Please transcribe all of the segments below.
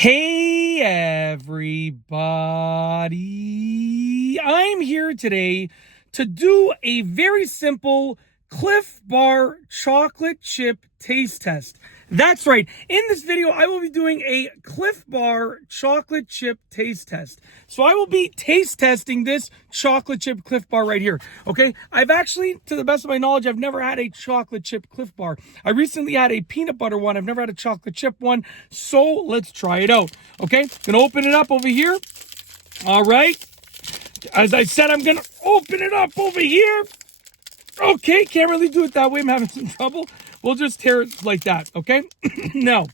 Hey everybody, I'm here today to do a very simple Cliff Bar chocolate chip taste test. That's right, in this video I will be doing a Cliff Bar chocolate chip taste test. So I will be taste testing this chocolate chip Cliff Bar right here, okay? I've actually, to the best of my knowledge, I've never had a chocolate chip Cliff Bar. I recently had a peanut butter one. I've never had a chocolate chip one, so let's try it out, okay? Gonna open it up over here. All right, as I said, I'm gonna open it up over here. Okay, can't really do it that way. I'm having some trouble. We'll just tear it like that, okay? Now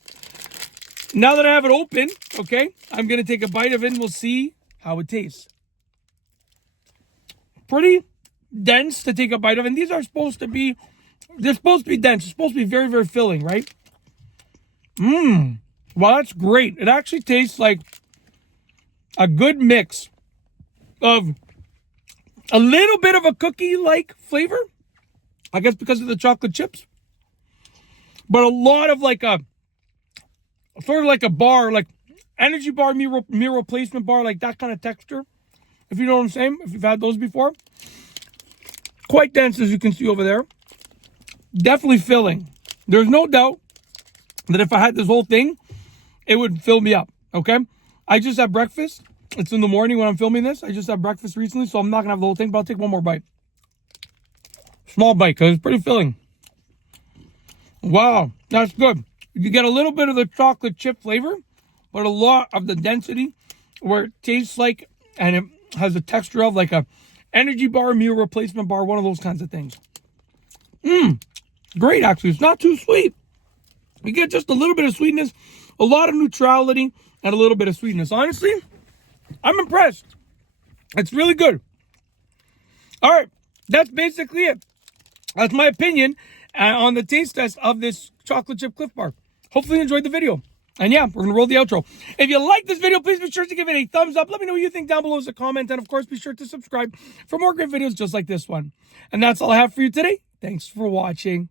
that I have it open, okay, I'm going to take a bite of it and we'll see how it tastes. Pretty dense to take a bite of, and these are supposed to be, they're supposed to be dense. It's supposed to be very, very filling, right? Well, that's great. It actually tastes like a good mix of a little bit of a cookie-like flavor, I guess because of the chocolate chips, but a lot of like a, sort of like a bar, like energy bar, meal replacement bar, like that kind of texture, if you know what I'm saying, if you've had those before. Quite dense, as you can see over there. Definitely filling. There's no doubt that if I had this whole thing, it would fill me up, okay? I just had breakfast. It's in the morning when I'm filming this. I just had breakfast recently, so I'm not going to have the whole thing, but I'll take one more bite. Small bite, because it's pretty filling. Wow, that's good. You get a little bit of the chocolate chip flavor, but a lot of the density where it tastes like, and it has a texture of like a energy bar, meal replacement bar, one of those kinds of things. Great, actually. It's not too sweet. You get just a little bit of sweetness, a lot of neutrality, and a little bit of sweetness. Honestly, I'm impressed. It's really good. All right, that's basically it. That's my opinion on the taste test of this chocolate chip Cliff Bar. Hopefully you enjoyed the video. And yeah, we're going to roll the outro. If you like this video, please be sure to give it a thumbs up. Let me know what you think down below as a comment. And of course, be sure to subscribe for more great videos just like this one. And that's all I have for you today. Thanks for watching.